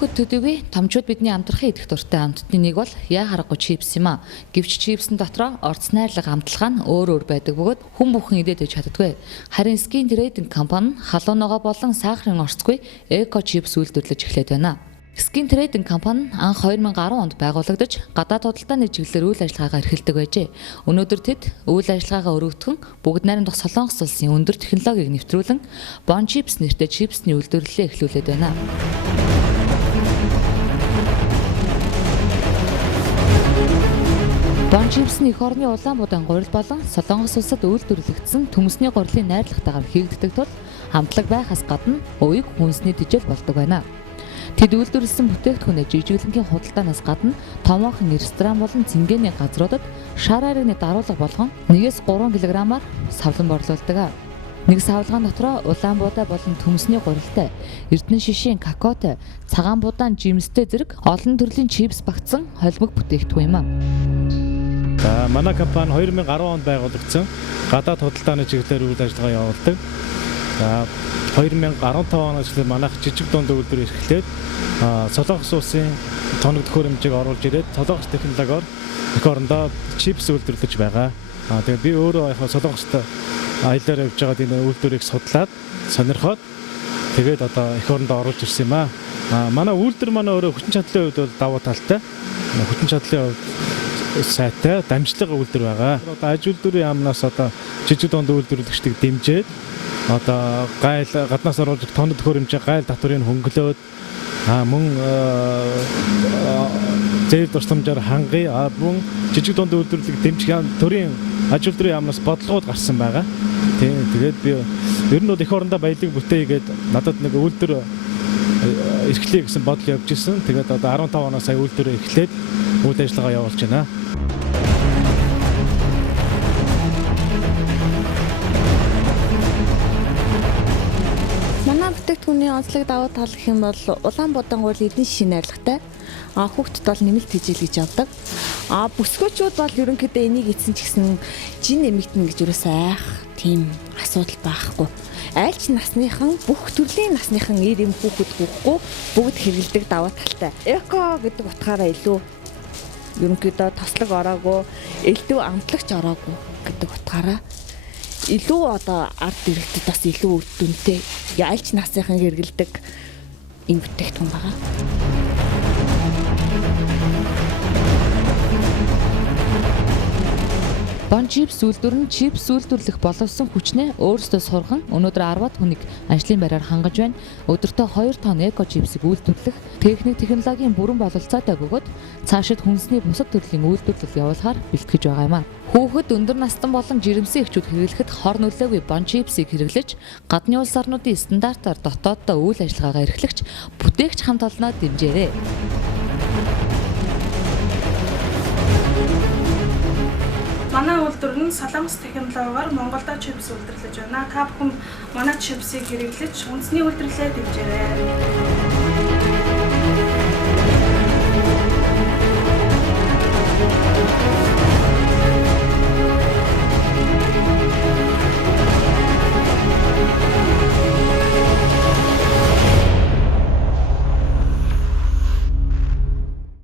Хүүхэд төдийгүй томчууд бидний амтрахын идэх дуртай амттны нэг бол яа харахгүй чипс юм а. Гэвч чипсийн дотроо орц найрлага амтлага нь өөр байдаг бөгөөд хүн бүхэн идээд иж чаддаггүй. Харин Skin Trading компани халууногоо болон сахарын орцгүй эко чипс үйлдвэрлэж эхлэв байна. Skin Trading компани анх 2010 онд байгуулагдаж гадаад худалдааны чиглэлээр үйл ажиллагаагаа эрхэлдэг байжээ. Өнөөдөр тэд үйл ажиллагаагаа өргөдгөн бүгд найрамдах Солонгос улсын өндөр технологиг нэвтрүүлэн Bon Chips нэртэй чипсний үйлдвэрлэлээ эхлүүлээд байна. Bon Chips-ийн эх орны Улаанбаатар гурил болон Солонгос улсад үйлдвэрлэгдсэн төмөсний гурилын найрлагатайгаар хийгддэг тул хамтлаг байхаас гадна уяг хүнсний тижэл болдог байна. Тэд үйлдвэрлэсэн бүтээгдэхүүнээ жижиглэнгийн худалдаанаас гадна томоохон ресторан болон цэнгэний газруудад шар айрагны даруулга болгон 1-3 кг-аар савлан борлуулдаг. Нэг савлгаан дотроо Улаанбаатар болон төмөсний гурилтай, Эрдэнэ шишийн какаотой, цагаан будаан жимстэй зэрэг олон төрлийн чипс багтсан холимог бүтээгдэхүүн юм а. Манай компани 2010 онд байгуулагдсан. Гадаад худалдааны чиглэлээр үйл ажиллагаа явуулдаг. 2015 оноос манайх жижиг дунд үйлдвэр эрхлээд Солонгос улсын тоног төхөөрөмжийг оруулж ирээд Солонгос технологиор эх орондоо чипс үйлдвэрлэж байгаа. Тэгээд би өөрөө Солонгост аялаар явж байгаад энэ үйлдвэрийг судлаад сонирхоод тэгээд одоо эх орондоо оруулж ирсэн юм аа. Манай үйлдвэр өөрөө хүчин чадлын хувьд бол давуу талтай. Хүчин чадлын сайтай дамжлага үйлдвэр байгаа. Одоо аж үйлдвэрийн яамнаас одоо жижиг дунд үйлдвэрлэгчдийг дэмжиж одоо гайл гаднаас оруулж тоног төхөөрөмжийн гайл татврыг хөнгөлөөд мөн зээл тусламжаар хангая мөн жижиг дунд үйлдвэрлэлийг дэмжих төрийн аж үйлдвэрийн яамнаас бодлогод гарсан байгаа. Тэгээд би ер нь бол эх орондоо баялаг бүтээгээд надад нэг үйлдвэр эрхлэе гэсэн бодол явж исэн. Тэгээд одоо 15 оноос сая үйлдвэрээ эхлээд үйл ажиллагаа явуулж байна. Манай бүтээгдэхүүний онцлог давуу тал гэх юм бол Улаанбаатар гурил эдийн засгийн найрлагатай. Хүүхдэд бол нэмэлт хижээл гэж явдаг. Бүсгүйчүүд бол ерөнхийдөө энийг эзэн ч гэсэн жин нэмэгдэнэ гэж юусаа айх тийм асуудал байхгүй. Аль ч насныхан бүх төрлийн насныхан ир эм хүүхэд хүүхгүй бүгд хэрэгэлдэг давуу талтай. Эко гэдэг утгаараа илүү ерөнхийдөө тослог ороогүй, элдв амтлагч ороогүй гэдэг утгаараа илүү одоо ард иргэдэд бас илүү үр дүнтэй аль ч насныхан хэрэгэлдэг энэ бүтээгдэхүүн байгаа. Bon Chips үйлдвэр нь чипс үйлдвэрлэх боловсон хүчнээ өөрсдөө сурхан өнөөдөр 10-аад хүнийг ажлын байраар хангаж байна. Өдөртөө 2 тонн эко чипсийг үйлдвэрлэх техник технологийн бүрэн бололцоотой бөгөөд цаашид хүнсний бусад төрлийн үйлдвэрлэл явуулахаар бэлтгэж байгаа юм а. Хүүхэд өндөр настан болон жирэмсэн эхчүүд хэрэглэхэд хор нөлөөгүй Bon Chips-ийг хэрэглэж гадны улс орнуудын стандартаар дотооддоо үйл ажиллагаагаа эрхлэгч бүтээгч хамт олноо дэмжээрэй. Манай үйлдвэр нь Солонгос технологиор Монголда чипс үйлдвэрлэж байна. Та бүхэн манай чипсийг хэрэглэж үндэсний үйлдвэрлэлээ дэмжээрэй.